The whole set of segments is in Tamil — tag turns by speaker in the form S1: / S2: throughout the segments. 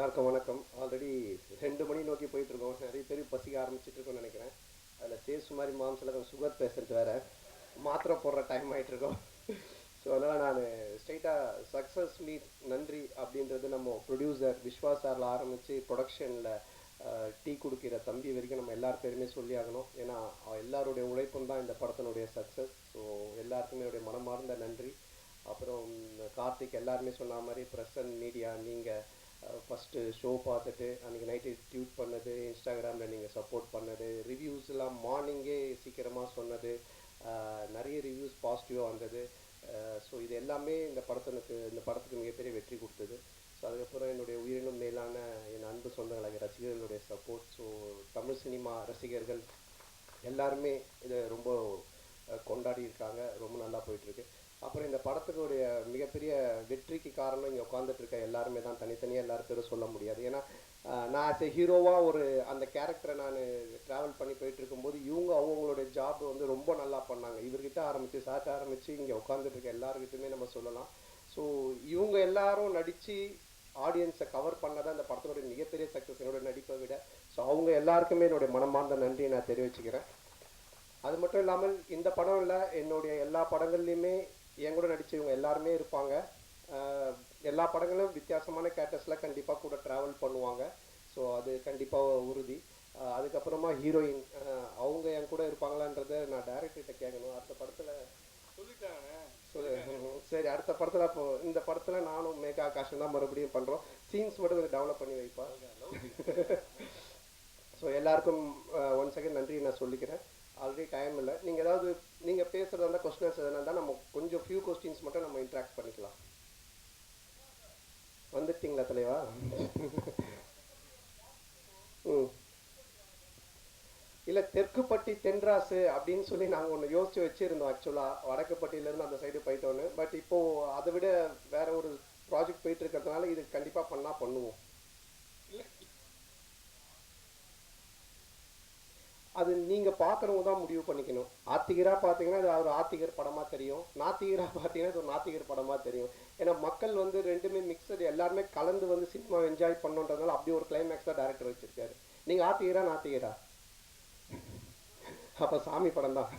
S1: எல்லாருக்கும் வணக்கம். ஆல்ரெடி ரெண்டு மணி நோக்கி போயிட்டு இருக்கோம் நிறைய பேர் பசிக்க ஆரம்பிச்சிட்டிருக்கோம்னு நினைக்கிறேன். அதில் சேஸ் மாதிரி மாம்சில் கொஞ்சம் சுகர் பேஷண்ட் வேற. மாத்திரை போடுற டைம் ஆயிட்டு இருக்கோம் ஸோ அதனால் நான் ஸ்ட்ரைட்டாக சக்ஸஸ் மீட் நன்றி அப்படின்றது நம்ம ப்ரொடியூசர் விஸ்வா சாரில் ஆரம்பித்து ப்ரொடக்ஷனில் டீ குடிக்கிற தம்பி வரைக்கும் நம்ம எல்லார் பேருமே சொல்லி ஆகணும். ஏன்னா எல்லாருடைய உழைப்பும் தான் இந்த படத்தினுடைய சக்ஸஸ் ஸோ எல்லாருக்குமே என்னுடைய மனமார்ந்த நன்றி. அப்புறம் கார்த்திக் எல்லாருமே சொன்ன மாதிரி ப்ரெஸ் அண்ட் மீடியா நீங்கள் ஃபஸ்ட்டு ஷோ பார்த்துட்டு அன்றைக்கி நைட்டு ட்யூட் பண்ணது இன்ஸ்டாகிராமில் நீங்கள் சப்போர்ட் பண்ணது ரிவ்யூஸ்லாம் மார்னிங்கே சீக்கிரமாக சொன்னது நிறைய ரிவ்யூஸ் பாசிட்டிவாக வந்தது. ஸோ இது எல்லாமே இந்த படத்தினுக்கு இந்த படத்துக்கு மிகப்பெரிய வெற்றி கொடுத்தது. ஸோ அதுக்கப்புறம் என்னுடைய உயிரினும் மேலான என் அன்பு சொந்தங்களாக ரசிகர்களுடைய சப்போர்ட் ஸோ தமிழ் சினிமா ரசிகர்கள் எல்லாருமே இதை ரொம்ப கொண்டாடி இருக்காங்க. ரொம்ப நல்லா போயிட்டுருக்கு அப்புறம் இந்த படத்துக்குடைய மிகப்பெரிய வெற்றிக்கு காரணம் இங்கே உட்காந்துட்டு இருக்க எல்லாருமே தான். தனித்தனியாக எல்லாரும் பேரும் சொல்ல முடியாது. ஏன்னா நான் ஆஸ் எ ஹீரோவாக ஒரு அந்த கேரக்டரை நான் ட்ராவல் பண்ணி போயிட்டு இருக்கும்போது இவங்க அவங்களுடைய ஜாப் வந்து ரொம்ப நல்லா பண்ணாங்க. இவர்கிட்ட ஆரம்பித்து சாட்ட ஆரம்பித்து இங்கே உட்காந்துட்டு இருக்க எல்லாருக்கிட்டுமே நம்ம சொல்லலாம். ஸோ இவங்க எல்லாரும் நடித்து ஆடியன்ஸை கவர் பண்ணதான் இந்த படத்தினுடைய மிகப்பெரிய சக்ஸஸ் என்னோட நடிப்பை விட. ஸோ அவங்க எல்லாருக்குமே என்னுடைய மனமார்ந்த நன்றியை நான் தெரிவிச்சுக்கிறேன். அது மட்டும் இல்லாமல் இந்த படம் இல்லை என்னுடைய எல்லா படங்கள்லையுமே என் கூட நடிச்சவங்க எல்லாருமே இருப்பாங்க. எல்லா படங்களும் வித்தியாசமான கேரக்டர்ஸில் கண்டிப்பாக கூட ட்ராவல் பண்ணுவாங்க. ஸோ அது கண்டிப்பாக உறுதி. அதுக்கப்புறமா ஹீரோயின் அவங்க என் கூட இருப்பாங்களான்றதை நான் டேரக்டர்கிட்ட கேட்கணும். அடுத்த படத்தில் சரி அடுத்த படத்தில் அப்போ இந்த படத்தில் நானும் மேகா ஆகாஷம் தான் மறுபடியும் பண்ணுறோம் சீன்ஸ் மட்டும் கொஞ்சம் டெவலப் பண்ணி வைப்பா. ஸோ எல்லாருக்கும் ஒன் செகண்ட் நன்றி நான் சொல்லிக்கிறேன். ஆல்ரெடி டைம் இல்லை. நீங்கள் ஏதாவது நீங்கள் பேசுகிறதா இருந்தால் கொஸ்டின்ஸ் எதனா இருந்தால் நம்ம கொஞ்சம் ஃபியூ கொஸ்டின்ஸ் மட்டும் நம்ம இன்ட்ராக்ட் பண்ணிக்கலாம். வந்துட்டீங்களா தலைவா? ம். இல்லை தெற்குப்பட்டி தென்ராசு அப்படின்னு சொல்லி நாங்கள் ஒன்று யோசிச்சு வச்சுருந்தோம் ஆக்சுவலாக வடக்குப்பட்டியிலேருந்து அந்த சைடு போயிட்டோன்னு பட் இப்போது அதை விட வேறு ஒரு ப்ராஜெக்ட் போயிட்டு இருக்கிறதுனால இது கண்டிப்பாக பண்ணால் பண்ணுவோம். அது நீங்கள் பார்க்குறவங்க தான் முடிவு பண்ணிக்கணும். ஆத்திகராக பார்த்தீங்கன்னா இது ஒரு ஆத்திகர் படமாக தெரியும். நாத்திகராக பார்த்தீங்கன்னா இது ஒரு நாத்திகர் படமாக தெரியும். ஏன்னா மக்கள் வந்து ரெண்டுமே மிக்சடு எல்லாருமே கலந்து வந்து சினிமா என்ஜாய் பண்ணுன்றதுனால அப்படி ஒரு கிளைமேக்ஸ் தான் டேரக்டர் வச்சிருக்காரு. நீங்கள் ஆத்திகரா நாத்திகரா? அப்போ சாமி படம் தான்.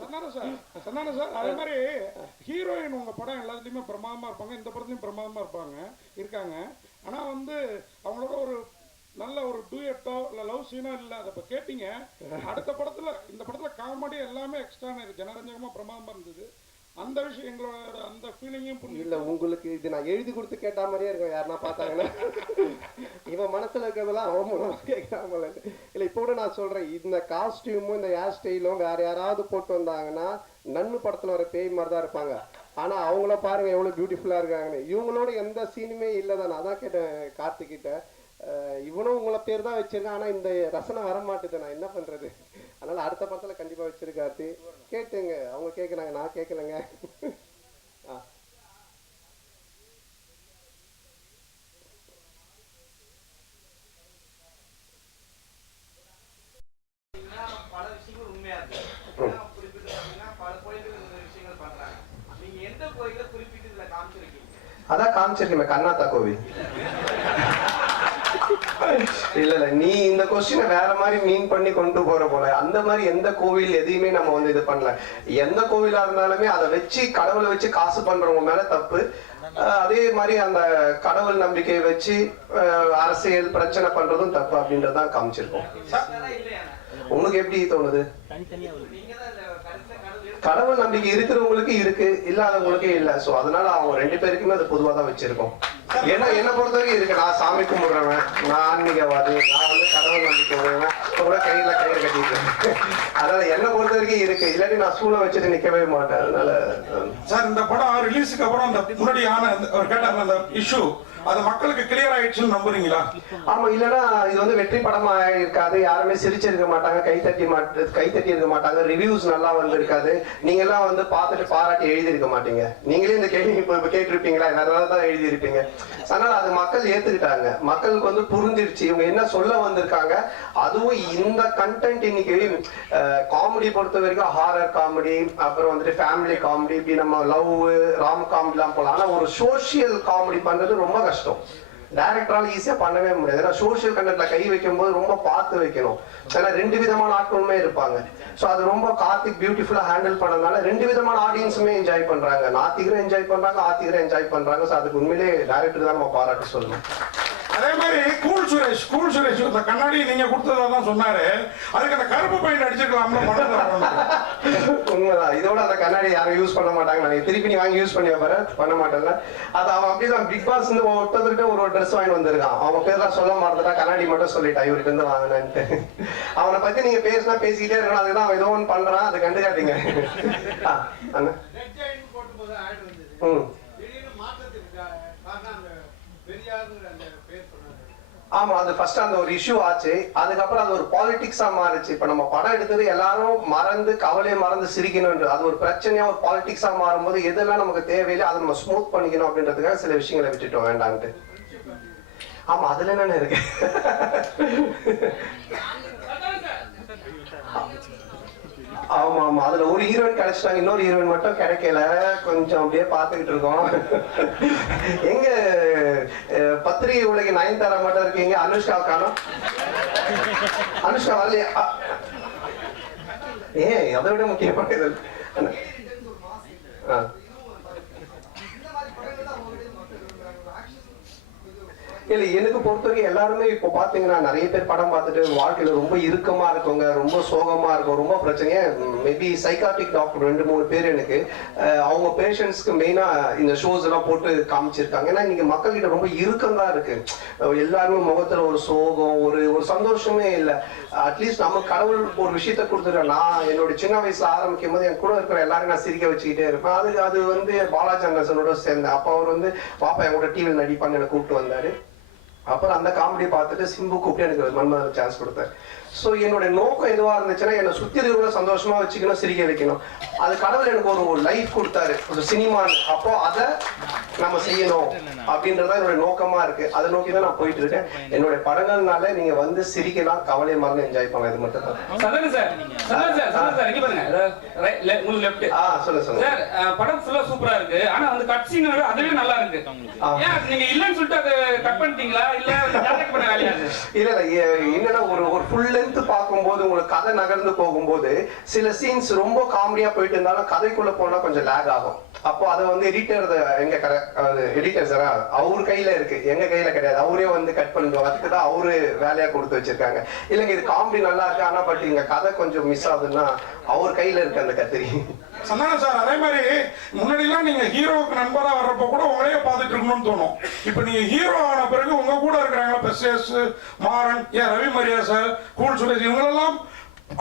S2: சொன்னாரு சார். சொன்னாரு சார். அதே மாதிரி ஹீரோயின் உங்க படம் எல்லாத்துலயுமே பிரமாதமாக இருப்பாங்க. இந்த படத்துலையும் பிரமாதமா இருப்பாங்க. இருக்காங்க. ஆனா வந்து அவங்களோட ஒரு நல்ல ஒரு டூயட்டோ இல்ல லவ் சீனோ இல்ல அதை கேட்டீங்க. அடுத்த படத்துல இந்த படத்துல காமெடி எல்லாமே எக்ஸ்ட்ரா இருக்கு. ஜனரஞ்சகமா பிரமாதமா இருந்தது. அந்த விஷயம் எங்களோட அந்த ஃபீலிங்கும்
S1: இல்ல உங்களுக்கு இது நான் எழுதி கொடுத்து கேட்ட மாதிரியே இருக்கும். யாருன்னா பார்த்தாங்கன்னா. இவன் மனசுல இருக்கிறதெல்லாம் அவன் மூலமா கேட்காமல. இல்ல இப்போ கூட நான் சொல்றேன். இந்த காஸ்டியூமும் இந்த ஹேர் ஸ்டைலும் வேற யாராவது போட்டு வந்தாங்கன்னா நன்னு படத்துல வர பேய் மாதிரி தான் இருப்பாங்க. ஆனா அவங்கள பாருங்க எவ்வளவு பியூட்டிஃபுல்லா இருக்காங்கன்னு. இவங்களோட எந்த சீனுமே இல்லதான் நான் தான் கேட்டேன் கார்த்திக்கிட்ட இவனும் உங்களை பேர் தான் வச்சிருக்கான். ஆனா இந்த ரசனை வர மாட்டுது. நான் என்ன பண்றது? அதனால அடுத்த படத்துல கண்டிப்பா வச்சிருக்காரு கேட்டுங்க. அவங்க கேக்குறாங்க நான் கேட்கலங்க ஆ.
S3: காமிச்சிருக்கீங்க?
S1: அதான் காமிச்சிருக்கேன் கர்நாடகா கோவில். இல்ல இல்ல. நீ இந்த கொஸ்டினை வேற மாதிரி மீன் பண்ணி கொண்டு போற போல. அந்த மாதிரி எந்த கோவில் எதையுமே நம்ம வந்து இது பண்ணல. எந்த கோவிலா இருந்தாலுமே அதை வச்சு கடவுளை வச்சு காசு பண்றவங்க மேல தப்பு. அதே மாதிரி அந்த கடவுள் நம்பிக்கையை வச்சு அஹ் அரசியல் பிரச்சனை பண்றதும் தப்பு அப்படின்றதான் காமிச்சிருக்கோம். உங்களுக்கு எப்படி தோணுது?
S3: கடவுள்
S1: கடவுள் நம்பிக்கை இருக்கிறவங்களுக்கு இருக்கு இல்லாதவங்களுக்கு இல்ல. சோ அதனால அவங்க ரெண்டு பேருக்குமே அது பொதுவா தான் வச்சிருக்கோம். ஏன்னா என்ன பொறுத்த வரைக்கும் இருக்கு நான் சாமி கும்பிடுறவன். நான் ஆன்மீகவாதி. நான் வந்து கடவுள் நம்பிக்கை இப்ப கூட கையில கயிறு கட்டிட்டு. அதனால என்ன பொறுத்த வரைக்கும் இருக்கு இல்லாட்டி நான் சூளை வச்சுட்டு நிக்கவே மாட்டேன். அதனால
S2: சார் இந்த படம் ரிலீஸுக்கு அப்புறம் அந்த முன்னாடி ஆன அவர் கேட்டாங்க அந்த இஷ்யூ அது மக்களுக்கு கிளியர் ஆயிடுச்சுன்னு நம்புறீங்களா?
S1: ஆமா இல்லைன்னா இது வந்து வெற்றி படமா இருக்காது. யாருமே சிரிச்சிருக்க மாட்டாங்க கை தட்டி மாட்டு கை தட்டி இருக்க மாட்டாங்க. ரிவ்யூஸ் நல்லா வந்திருக்காது. நீங்க எல்லாம் வந்து பார்த்துட்டு பாராட்டி எழுதியிருக்க மாட்டீங்க. நீங்களே இந்த கேள்வி இப்போ கேட்டிருப்பீங்களா? வேற தான் எழுதியிருப்பீங்க. அதனால அது மக்கள் ஏத்துக்கிட்டாங்க. மக்களுக்கு வந்து புரிஞ்சிருச்சு. இவங்க என்ன சொல்ல வந்திருக்காங்க? அதுவும் இந்த கண்டென்ட் இன்னைக்கு காமெடி பொறுத்த வரைக்கும் ஹாரர் காமெடி அப்புறம் வந்துட்டு ஃபேமிலி காமெடி இப்படி நம்ம லவ் ராம் காமெடிலாம் போலாம். ஆனா ஒரு சோசியல் காமெடி பண்றது ரொம்ப கஷ்டம். டைரக்டரால ஈஸியா பண்ணவே முடியாது. ஏன்னா சோஷியல் கண்டென்ட்ல கை வைக்கும்போது ரொம்ப பார்த்து வைக்கணும். ஏன்னா ரெண்டு விதமான ஆட்களுமே இருப்பாங்க. ஸோ அது ரொம்ப கார்த்திக் பியூட்டிஃபுல்லா ஹேண்டில் பண்ணதுனால ரெண்டு விதமான ஆடியன்ஸுமே என்ஜாய் பண்றாங்க. நாத்திகரும் என்ஜாய் பண்றாங்க ஆத்திகரும் என்ஜாய் பண்றாங்க. ஸோ அதுக்கு உண்மையிலே டேரக்டர் தான் நம்ம பாராட்டு சொல்லணும்.
S2: அதே மாதிரி கூல் சுரேஷ் கூல் சுரேஷ் இந்த கண்ணாடி நீங்க கொடுத்ததா தான் சொன்னாரு. அதுக்கு அந்த கருப்பு பையன் அடிச்சிருக்கலாம்ல
S1: உண்மைதான். இதோட அந்த கண்ணாடி யாரும் யூஸ் பண்ண மாட்டாங்க நான் திருப்பி நீ வாங்கி யூஸ் பண்ணி வைப்பாரு பண்ண மாட்டேன்ல அது அவன் அப்படிதான். பிக் பாஸ் வந்து ஒருத்தர்கிட்ட ஒரு ட்ரெஸ் வாங்கி வந்திருக்கான். அவன் பேர்லாம் சொல்ல மாட்டேன் கண்ணாடி மட்டும் சொல்லிட்டான் இவர்கிட்ட இருந்து வாங்கினேன்ட்டு. அவனை பத்தி நீங்க பேசினா பேசிக்கிட்டே இருக்கணும் அதுதான் அவன் ஏதோ ஒன்று பண்றான். அதை கண்டுக்காதீங்க. ஆ, ம்
S4: திடீர்னு மாற்றத்துக்கு கா- காரணம் அந்த பெரியாருங்கிற அந்த பேர் சொன்னாங்க
S1: ஆமா அது ஃபர்ஸ்ட் அந்த ஒரு இஷ்யூ ஆச்சு. அதுக்கப்புறம் அது ஒரு பாலிடிக்ஸா மாறுச்சு. இப்ப நம்ம படம் எடுத்தது எல்லாரும் மறந்து கவலையை மறந்து சிரிக்கணும் அது ஒரு பிரச்சனையா ஒரு பாலிடிக்ஸா மாறும்போது எதெல்லாம் நமக்கு தேவையில்லை அதை நம்ம ஸ்மூத் பண்ணிக்கணும் அப்படின்றதுக்காக சில விஷயங்களை விட்டுட்டோம். வேண்டான்ட்டு. ஆமா அதுல என்னென்ன இருக்கு? ஆமா ஆமா அதுல ஒரு ஹீரோயின் கிடைச்சிட்டாங்க இன்னொரு ஹீரோயின் மட்டும் கிடைக்கல. கொஞ்சம் அப்படியே பார்த்துக்கிட்டு இருக்கோம். எங்க பத்திரிகை உலக நயன்தாரா மட்டும் இருக்கீங்க? அனுஷ்கா காணும். அனுஷ்கா வரலையா? அ- ஏன் அதை விட முக்கியமானது. ஆ. இல்ல எனக்கு பொறுத்தவரைக்கும் எல்லாருமே இப்போ பாத்தீங்கன்னா நிறைய பேர் படம் பார்த்துட்டு வாழ்க்கையில ரொம்ப இறுக்கமா இருக்கவங்க ரொம்ப சோகமா இருக்கும் ரொம்ப பிரச்சனையா மேபி சைக்காட்டிக் டாக்டர் ரெண்டு மூணு பேர் எனக்கு அவங்க பேஷண்ட்ஸ்க்கு மெயினா இந்த ஷோஸ் எல்லாம் போட்டு காமிச்சிருக்காங்க. ஏன்னா இன்னைக்கு மக்கள் கிட்ட ரொம்ப இறுக்கம் தான் இருக்கு. எல்லாருமே முகத்துல ஒரு சோகம் ஒரு ஒரு சந்தோஷமே இல்லை. அட்லீஸ்ட் நம்ம கடவுள் ஒரு விஷயத்த கொடுத்துருக்கேன் நான் என்னோட சின்ன வயசுல ஆரம்பிக்கும் போது என் கூட இருக்கிற எல்லாரும் நான் சிரிக்க வச்சுக்கிட்டே இருப்பேன். அது அது வந்து பாலாஜி அண்ணசனோட சேர்ந்தேன் அப்போ அவர் வந்து பாப்பா என் கூட டிவியில் நடிப்பான்னு என்னை கூப்பிட்டு வந்தாரு. அப்புறம் அந்த காமெடி பார்த்துட்டு சிம்பு கூப்பிட்டு எனக்கு மன்மதன் சான்ஸ் கொடுத்தாரு. ஸோ என்னோட நோக்கம் எதுவா இருந்துச்சுன்னா என்னை சுத்தி இருக்கிறவங்கள சந்தோஷமா வச்சுக்கணும் சிரிக்க வைக்கணும். அது கடவுள் எனக்கு ஒரு ஒரு லைஃப் கொடுத்தாரு ஒரு சினிமா அப்போ அதை நம்ம செய்யணும் அப்படின்றத என்னோட நோக்கமா இருக்கு. அதை நோக்கி தான் நான் போயிட்டு இருக்கேன். என்னோட படங்கள்னால நீங்க வந்து சிரிக்கலாம் கவலை மறந்து என்ஜாய் பண்ணலாம். இது மட்டும் தான். சொல்லுங்க
S5: அஹ், படம் ஃபுல்லா சூப்பரா இருக்கு. ஆனா வந்து கட் சீன் அதுவே நல்லா இருக்கு. நீங்க இல்லன்னு சொல்லிட்டு அதை கட் பண்ணிட்டீங்களா? இல்ல டேரக்ட் பண்ண வேலையா அது?
S1: இல்ல இல்ல எ- என்னன்னா ஒரு ஒரு ஃபுல் லென்த் பார்க்கும்போது உங்களுக்கு கதை நகர்ந்து போகும்போது சில சீன்ஸ் ரொம்ப காமெடியா போயிட்டு இருந்தாலும் கதைக்குள்ள போனா கொஞ்சம் லேக் ஆகும். அப்போ அதை வந்து எடிட்டர் எங்க எடிட்டர் சார் அவர் கையில இருக்கு. எங்க கையில கிடையாது. அவரே வந்து கட் பண்ணிடுவோம் அதுக்கு தான் அவரு வேலையா கொடுத்து வச்சிருக்காங்க. இல்லைங்க இது காமெடி நல்லா இருக்கு. ஆனா பட் இங்க கதை கொஞ்சம் மிஸ் ஆகுதுன்னா அவர் கையில இருக்கு அந்த கத்திரி.
S2: சந்தான சார் அதே மாதிரி முன்னாடிலாம் நீங்க ஹீரோவுக்கு நண்பரா வர்றப்ப கூட உங்களையே பார்த்துட்டு இருக்கணும்னு தோணும். இப்போ நீங்க ஹீரோ ஆன பிறகு உங்க கூட இருக்கிறாங்களா? பெஸ்எஸ் மாறன் ஏன் ரவி மரியா சார் கூல் சுரேஷ் இவங்களெல்லாம்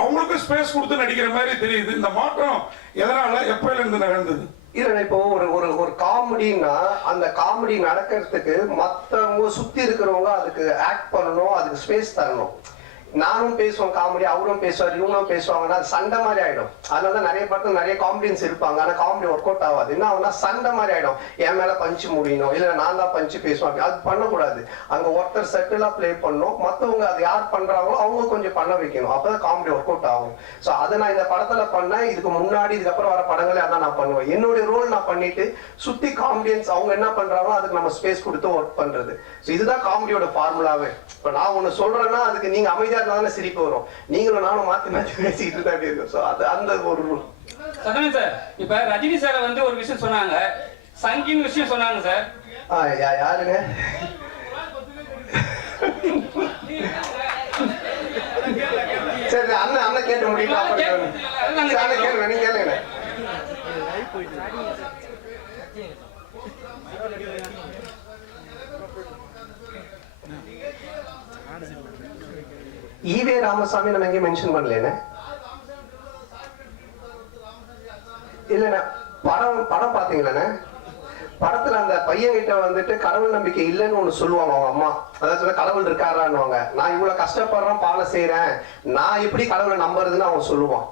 S2: அவங்களுக்கு ஸ்பேஸ் கொடுத்து நடிக்கிற மாதிரி தெரியுது. இந்த மாற்றம் எதனால? எப்பயில இருந்து நிகழ்ந்தது
S1: இல்ல இப்போ ஒரு ஒரு ஒரு காமெடின்னா அந்த காமெடி நடக்கிறதுக்கு மத்தவங்க சுத்தி இருக்கிறவங்க அதுக்கு ஆக்ட் பண்ணணும் அதுக்கு ஸ்பேஸ் தரணும். நானும் பேசுவோம் காமெடி அவரும் பேசுவார் இவங்களும் பேசுவாங்கன்னா அது சண்டை மாதிரி ஆயிடும். அதனால தான் நிறைய படத்துல நிறைய காமெடியன்ஸ் இருப்பாங்க. ஆனா காமெடி ஒர்க் அவுட் ஆகாது. என்ன ஆகும்னா சண்டை மாதிரி ஆயிடும். என் மேல பஞ்சு முடியணும். இல்ல நான் தான் பஞ்சு பேசுவேன். அப்படி. அது பண்ணக்கூடாது. அங்க ஒருத்தர் செட்டிலா ப்ளே பண்ணணும். மத்தவங்க அது யார் பண்றாங்களோ அவங்க கொஞ்சம் பண்ண வைக்கணும். அப்பதான் காமெடி ஒர்க் அவுட் ஆகும். சோ அதை நான் இந்த படத்துல பண்ணேன். இதுக்கு முன்னாடி இதுக்கப்புறம் வர படங்களே அதான் நான் பண்ணுவேன். என்னுடைய ரோல் நான் பண்ணிட்டு சுத்தி காமெடியன்ஸ் அவங்க என்ன பண்றாங்களோ அதுக்கு நம்ம ஸ்பேஸ் கொடுத்து ஒர்க் பண்றது. இதுதான் காமெடியோட ஃபார்முலாவே இப்ப நான் ஒண்ணு சொல்றேன்னா அதுக்கு நீங்க அமைதியா தானே சிரிப்பு வரும். நீங்களும் நானும் மாத்தி மாத்தி பேசிட்டு இருந்தா அப்படி இருக்கும்? சோ அது அந்த ஒரு rule.
S5: சதன் சார் இப்ப ரஜினி சார் வந்து ஒரு விஷயம் சொன்னாங்க. சங்கின்னு விஷயம் சொன்னாங்க சார்.
S1: யாருங்க? சரி அண்ணன் அண்ணன் கேட்டு முடியல. அண்ணன் கேளுங்க நீங்க கேளுங்க. ஈவே ராமசாமி நம்ம எங்கேயும் மென்ஷன் பண்ணலனே இல்லைண்ணே படம் படம் பார்த்தீங்களாண்ணே? படத்துல அந்த பையன் கிட்ட வந்துட்டு கடவுள் நம்பிக்கை இல்லைன்னு ஒண்ணு சொல்லுவாங்க அவங்க அம்மா. அதாவது கடவுள் இருக்காரான்னுவாங்க. நான் இவ்வளவு கஷ்டப்படுறேன் பாலை செய்யறேன் நான் எப்படி கடவுளை நம்புறதுன்னு அவன் சொல்லுவான்.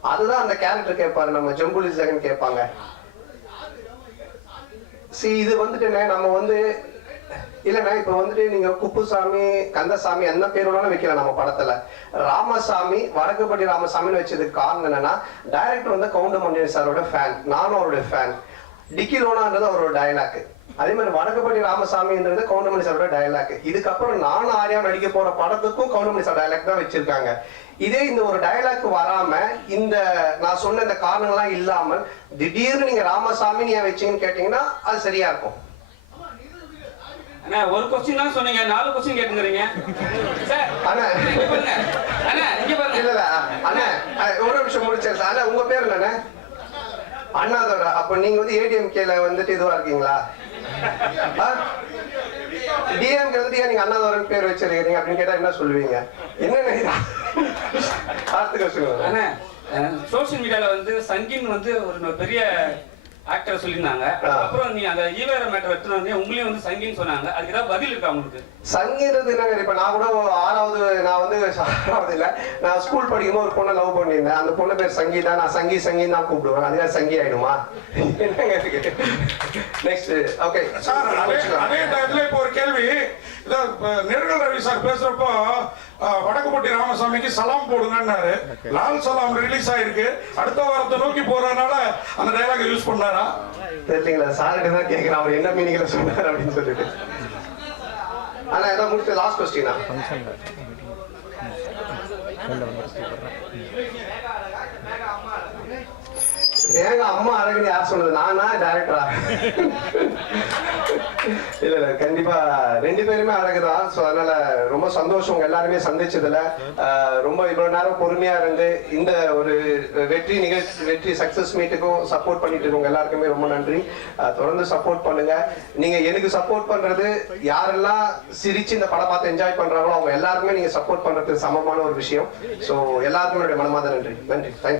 S1: அதுதான் அந்த கேரக்டர் கேட்பாரு நம்ம ஜம்புலி ஜெகன் கேட்பாங்க. சி இது வந்துட்டுண்ணே நம்ம வந்து இல்லைண்ணா இப்ப வந்துட்டு நீங்க குப்புசாமி கந்தசாமி எந்த பேர் வேணாலும் வைக்கலாம் நம்ம படத்துல. ராமசாமி வடக்குப்பட்டி ராமசாமின்னு வச்சதுக்கு காரணம் என்னன்னா டைரக்டர் வந்து கவுண்டமணியன் சாரோட ஃபேன் நானும் அவருடைய ஃபேன் டிக்கி லோனான்றது அவரோட டயலாக் அதே மாதிரி வடக்குப்பட்டி ராமசாமின்றது கவுண்டமணி சாரோட டயலாக் இதுக்கப்புறம் நானும் ஆரியா நடிக்க போற படத்துக்கும் கவுண்டமணி சார் டயலாக் தான் வச்சிருக்காங்க. இதே இந்த ஒரு டயலாக் வராம இந்த நான் சொன்ன இந்த காரணங்கள்லாம் இல்லாமல் திடீர்னு நீங்க ராமசாமி ஏன் வச்சீங்கன்னு கேட்டீங்கன்னா அது சரியா இருக்கும்.
S5: அண்ணா ஒரு கொஸ்டின் தான் சொன்னீங்க. நாலு கொஸ்டின் கேட்டுக்கிறீங்க சார்
S1: அண்ணா.
S5: இங்க பாருங்க. அண்ணா இங்க
S1: இல்ல
S5: பாருங்க
S1: இல்ல அண்ணா அஹ், ஒரு நிமிஷம் முடிச்சேன் சார். அண்ணா உங்க பேர் என்னண்ணே? அண்ணாதோட. அப்ப நீங்க வந்து ஏடிஎம்கேல வந்துட்டு இதுவா இருக்கீங்களா? டிஎம்கே வந்துட்டு நீங்க அண்ணாதோரன் பேர் வச்சிருக்கீங்க அப்படின்னு கேட்டா என்ன சொல்லுவீங்க? என்னென்ன இது? அடுத்த கொஸ்டின்
S5: அண்ணா சோஷியல் மீடியால வந்து சங்கின் வந்து ஒரு பெரிய ஆக்டர் சொல்லியிருந்தாங்க. அப்புறம் நீ அந்த ஈவேர மேட்டர் எடுத்துட்டு வந்து உங்களையும் வந்து சங்கின்னு சொன்னாங்க. அதுக்கு ஏதாவது பதில் இருக்கா உங்களுக்கு?
S1: சங்கீதம் என்னங்க இப்ப நான் கூட ஆறாவது நான் வந்து ஆறாவது இல்ல நான் ஸ்கூல் படிக்கும்போது ஒரு பொண்ணை லவ் பண்ணியிருந்தேன். அந்த பொண்ணு பேர் சங்கீதா நான் சங்கி சங்கின்னு தான் கூப்பிடுவேன். அதுக்காக சங்கி ஆயிடுமா? என்னங்க நெக்ஸ்ட் ஓகே
S2: சார் அதே அதே டயத்துல இப்போ ஒரு கேள்வி. இதோ இப்ப ரவி சார் பேசுறப்போ வடக்குப்பட்டி ராமசாமிக்கு சலாம் போடுங்கன்னாரு. லால் சலாம் ரிலீஸ் ஆயிருக்கு. அடுத்த வாரத்தை நோக்கி போறதுனால அந்த டைலாக் யூஸ் பண்ணாரா?
S1: தெரியலீங்களா சார்கிட்ட தான் கேட்கிறேன் அவர் என்ன மீனிங்ல சொன்னார் அப்படின்னு சொல்லிட்டு. ஆனா ஏதோ முடிச்ச லாஸ்ட் கொஸ்டினா ஏங்க அம்மா அழகுன்னு யார் சொன்னது நானா டேரக்டரா இல்ல இல்ல கண்டிப்பா. ரெண்டு பேருமே அழகுதான். சோ அதனால ரொம்ப சந்தோஷம். எல்லாருமே சந்திச்சதுல. ரொம்ப இவ்வளவு நேரம் பொறுமையா இருந்து இந்த ஒரு வெற்றி நிகழ்ச்சி வெற்றி சக்சஸ் மீட்டுக்கும் சப்போர்ட் பண்ணிட்டு இருக்கவங்க எல்லாருக்குமே ரொம்ப நன்றி. தொடர்ந்து சப்போர்ட் பண்ணுங்க. நீங்க எனக்கு சப்போர்ட் பண்றது யாரெல்லாம் சிரிச்சு இந்த படம் பார்த்து என்ஜாய் பண்றாங்களோ அவங்க எல்லாருக்குமே நீங்க சப்போர்ட் பண்றது சமமான ஒரு விஷயம். சோ எல்லாருக்குமே மனமாத நன்றி. நன்றி. தேங்க்யூ